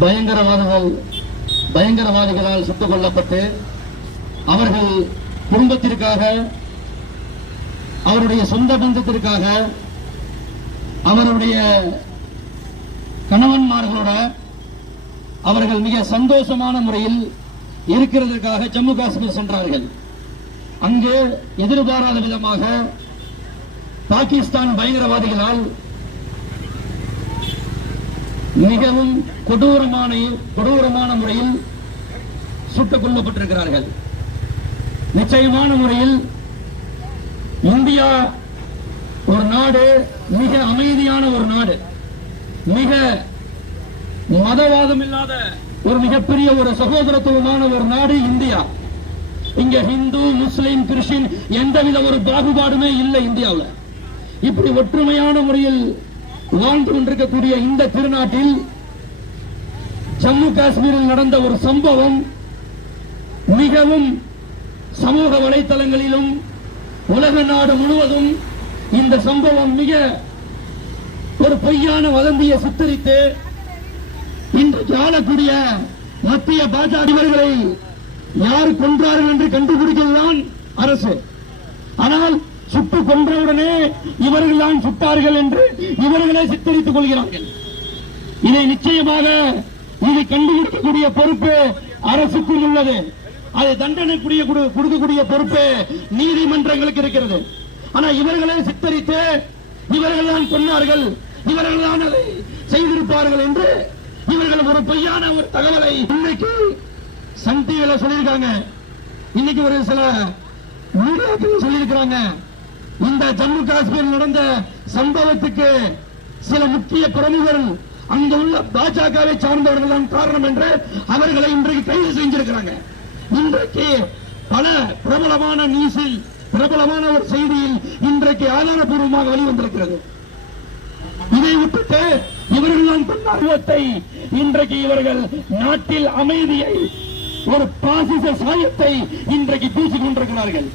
பயங்கரவாதிகள் பயங்கரவாதிகளால் சுட்டுக் கொல்லப்பட்டு அவர்கள் குடும்பத்திற்காக அவருடைய சொந்த பந்தத்திற்காக அவருடைய கணவன்மார்களோட அவர்கள் மிக சந்தோஷமான முறையில் இருக்கிறதற்காக ஜம்மு காஷ்மீர் சென்றார்கள். அங்கு எதிர்பாராத விதமாக பாகிஸ்தான் பயங்கரவாதிகளால் மிகவும் கொடூரமான கொடூரமான முறையில் சுட்டுக் கொல்லப்பட்டிருக்கிறார்கள். நிச்சயமான முறையில் இந்தியா ஒரு நாடு மிக அமைதியான ஒரு நாடு மிக மதவாதம் இல்லாத ஒரு மிகப்பெரிய ஒரு சகோதரத்துவமான ஒரு நாடு இந்தியா. இங்க ஹிந்து முஸ்லிம் கிறிஸ்டின் எந்தவித ஒரு பாகுபாடுமே இல்லை இந்தியாவுல. இப்படி ஒற்றுமையான முறையில் வாழ்ந்து கொண்டிருக்கக்கூடிய இந்த திருநாட்டில் ஜம்மு காஷ்மீரில் நடந்த ஒரு சம்பவம் மிகவும் சமூக வலைத்தளங்களிலும் உலக நாடு முழுவதும் இந்த சம்பவம் மிக ஒரு பொய்யான வதந்தியை சித்தரித்து இன்று ஆளக்கூடிய மத்திய பாஜக அதிபர்களை யார் கொன்றார்கள் என்று கண்டுபிடிக்கிறதுதான் அரசு. ஆனால் சுட்டு கொன்றவுடனே இவர்கள் தான் சுட்டார்கள் என்று இவர்களே சித்தரித்துக் கொள்கிறார்கள். இதை நிச்சயமாக இதை கண்டுபிடிக்கக்கூடிய பொறுப்பு அரசுக்குள் உள்ளது. அதை தண்டனை கூடிய கொடுக்கக்கூடிய பொறுப்பு நீதிமன்றங்களுக்கு இருக்கிறது. ஆனா இவர்களே சித்தரித்து இவர்கள் தான் சொன்னார்கள். இவர்கள் தான் அதை செய்திருப்பார்கள் என்று இவர்கள் ஒரு பொய்யான ஒரு தகவலை இன்னைக்கு சன் டிவில சொல்லியிருக்காங்க. இன்னைக்கு ஒரு சில மீடியாக்கள் சொல்லியிருக்கிறாங்க. இந்த ஜம்மு காஷ்மீர் நடந்த சம்பவத்துக்கு சில முக்கிய பிரமுகர்கள் அங்கு உள்ள பாஜகவை சார்ந்தவர்கள் தான் காரணம் என்று அவர்களை இன்றைக்கு கைது செஞ்சிருக்கிறாங்க. இன்றைக்கு பல பிரபலமான நியூஸில் பிரபலமான ஒரு செய்தியில் இன்றைக்கு ஆதாரபூர்வமாக வெளிவந்திருக்கிறது. இதை விட்டுட்டு இவர்கள் தான் ஆர்வத்தை இன்றைக்கு இவர்கள் நாட்டில் அமைதியை ஒரு பாசிச சாயத்தை இன்றைக்கு பூசிக் கொண்டிருக்கிறார்கள்.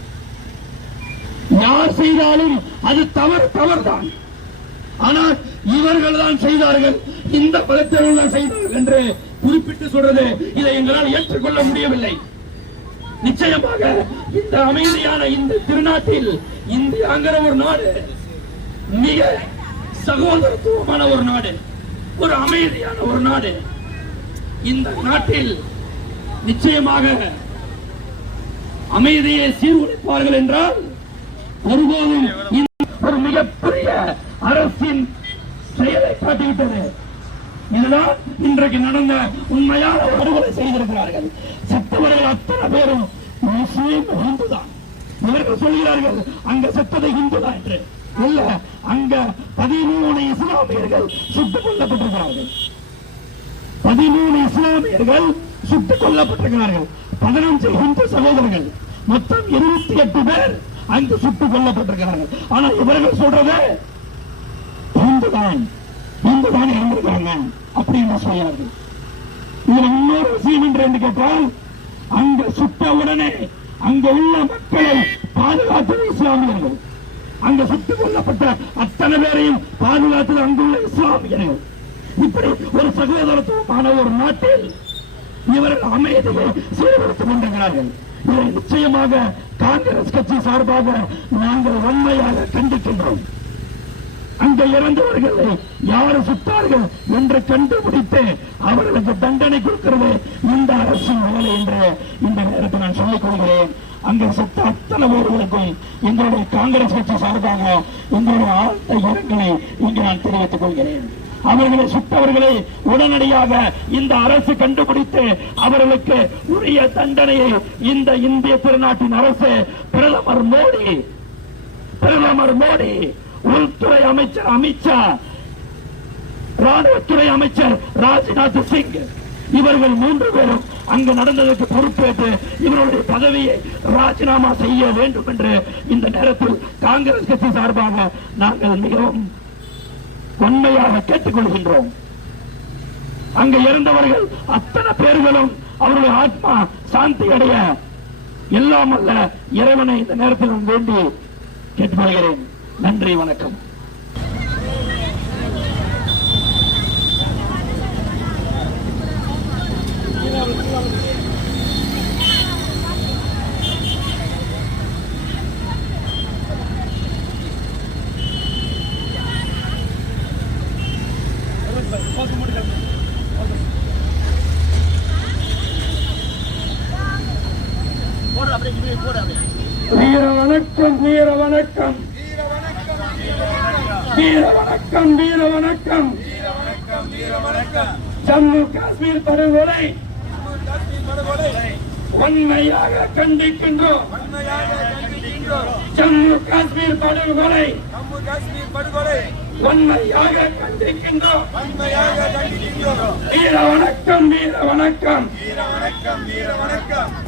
யார் செய்தாலும் அது தவறு தவறுதான். ஆனால் இவர்கள் தான் செய்தார்கள். இந்த பலத்தில் தான் செய்தார்கள் என்று குறிப்பிட்டு சொல்றது இதை எங்களால் ஏற்றுக்கொள்ள முடியவில்லை. நிச்சயமாக இந்த அமைதியான இந்த திருநாட்டில் இந்தியாங்கிற ஒரு நாடு மிக சகோதரத்துவமான ஒரு நாடு ஒரு அமைதியான ஒரு நாடு. இந்த நாட்டில் நிச்சயமாக அமைதியை சீர்குலைப்பார்கள் என்றால் ஒருபோதும் ஒரு மிகப்பெரிய அரசின் செயலை காட்டிவிட்டது. இதுதான் இன்றைக்கு நடந்த உண்மையான படுகொலை செய்திருக்கிறார்கள். செத்தவர்கள் அத்தனை பேரும் முஸ்லீம் ஹிந்துதான் இவர்கள் சொல்கிறார்கள் அங்க செத்தது ஹிந்துதான் என்று. இல்ல அங்க பதிமூணு இஸ்லாமியர்கள் சுட்டுக் கொல்லப்பட்டிருக்கிறார்கள். பதிமூணு இஸ்லாமியர்கள் சுட்டுக் கொல்லப்பட்டிருக்கிறார்கள். பதினஞ்சு ஹிந்து சகோதரர்கள். மொத்தம் இருபத்தி எட்டு பேர் அங்கு சுட்டுக் கொல்லப்பட்டிருக்கிறார்கள். ஆனா இவர்கள் சொல்றது இந்து தான் இந்து இறந்திருக்காங்க அப்படின்னு சொல்றார்கள் இதுல இன்னொரு விஷயம் என்று என்று கேட்டால் அங்கு சுட்ட உடனே அங்க உள்ள மக்களை பாதுகாத்தது இஸ்லாமியர்கள். அங்க சுட்டுக் கொல்லப்பட்ட அத்தனை பேரையும் பாதுகாத்தது அங்குள்ள இஸ்லாமியர்கள். இப்படி ஒரு சகோதரத்துவமான ஒரு நாட்டில் இவர்கள் அமைதியை சீர்படுத்திக் கொண்டிருக்கிறார்கள். நிச்சயமாக காங்கிரஸ் கட்சி சார்பாக நாங்கள் வன்மையாக கண்டிக்கின்றோம். அங்க இறந்தவர்களை யார் சுட்டார்கள் என்று கண்டுபிடித்து அவர்களுக்கு தண்டனை கொடுக்கிறது இந்த அரசின் வேலை என்று இந்த நேரத்தில் நான் சொல்லிக் கொள்கிறேன். அங்க செத்த அத்தனை பேர்களுக்கும் எங்களுடைய காங்கிரஸ் கட்சி சார்பாக எங்களுடைய ஆழ்ந்த இரங்கலை இங்கு நான் தெரிவித்துக் கொள்கிறேன். அவர்களை சுட்டவர்களை உடனடியாக இந்த அரசு கண்டுபிடித்து அவர்களுக்கு உரிய தண்டனையை இந்த இந்திய திருநாட்டின் அரசு பிரதமர் மோடி பிரதமர் மோடி உள்துறை அமைச்சர் அமித்ஷா ராணுவத்துறை அமைச்சர் ராஜ்நாத் சிங் இவர்கள் மூன்று பேரும் அங்கு நடந்ததற்கு பொறுப்பேற்று இவருடைய பதவியை ராஜினாமா செய்ய வேண்டும் என்று இந்த நேரத்தில் காங்கிரஸ் கட்சி சார்பாக நாங்கள் மிகவும் உண்மையாக கேட்டுக்கொள்கின்றோம். அங்க இறந்தவர்கள் அத்தனை பேர்களும் அவருடைய ஆத்மா சாந்தி அடைய எல்லாம் அல்ல இறைவனை இந்த நேரத்தில் வேண்டி கேட்டுக்கொள்கிறேன். நன்றி வணக்கம். வீர வணக்கம் வீர வணக்கம் வீர வணக்கம் வீர வணக்கம் ஜம்மு காஷ்மீர் படுகொலை. உண்மையாக கண்டிக்கின்றோம். ஜம்மு காஷ்மீர் படுகொலை. வன்மையாக கண்டிக்கின்றோம் வீர வணக்கம் வீர வணக்கம்.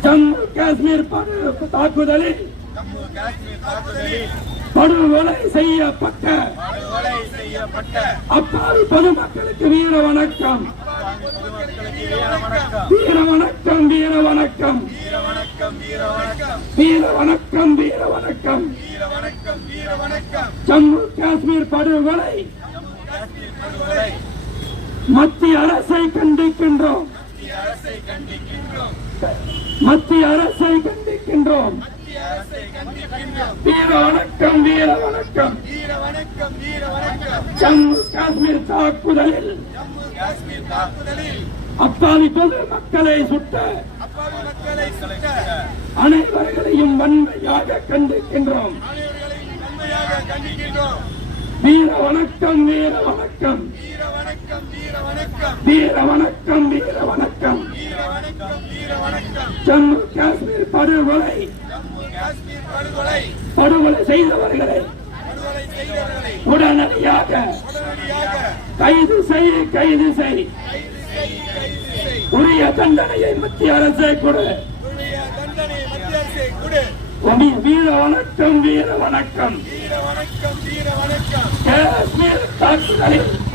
ஜம்மு காஷ்மீர் படு தாக்குதலில் படுகொலை செய்யப்பட்ட அப்பாவி பொதுமக்களுக்கு வீர வணக்கம். வீர வணக்கம் வீர வணக்கம். வீர வணக்கம் வீர வணக்கம். ஜம்மு காஷ்மீர் படுகொலை. மத்திய அரசை கண்டிக்கின்றோம். மத்திய அரசை கண்டிக்கின்றோம். வீர வணக்கம் வீர வணக்கம். ஜம்மு காஷ்மீர் தாக்குதலில் அப்பாவி பொது மக்களை சுட்ட அனைவர்களையும் வன்மையாக கண்டிக்கின்றோம். வீர வணக்கம் வீர வணக்கம். வீர வணக்கம் வீர வணக்கம். ஜம்மு காஷ்மீர் படுகொலை. படுகொலை செய்தவர்களை உடனடியாக கைது செய் கைது செய். உரிய தண்டனையை மத்திய அரசே கொடு. உமி- வீர வணக்கம் வீர வணக்கம்.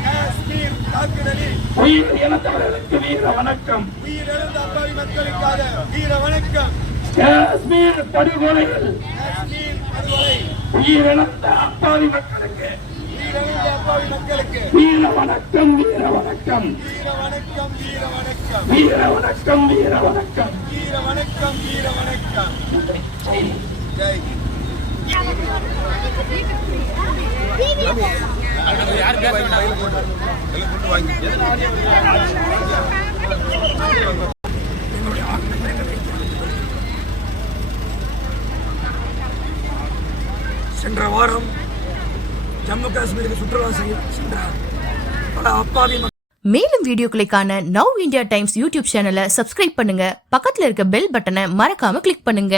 காஷ்மீர் தாக்குதலில். உயிர் இழந்தவர்களுக்கு வீர வணக்கம். உயிரிழந்த அப்பாவி மக்களுக்காக வீர வணக்கம் காஷ்மீர் படுகொலையில். காஷ்மீர் படுகொலை மக்களுக்கு உயிரிழந்த அப்பாவி மக்களுக்கு. வீர வணக்கம் வீர வணக்கம். வீர வணக்கம் வீர வணக்கம். வீர வணக்கம் வீர வணக்கம். வீர வணக்கம் வீர வணக்கம் சென்ற வாரம் ஜம்மு காஷ்மீருக்கு சுற்றுலா செய்ய சென்ற பல அப்பாவி மேலும் வீடியோக்களை காண நவ் இந்தியா டைம்ஸ் யூடியூப் சேனலை சப்ஸ்கிரைப் பண்ணுங்க. பக்கத்தில் இருக்க பெல் பட்டனை மறக்காம கிளிக் பண்ணுங்க.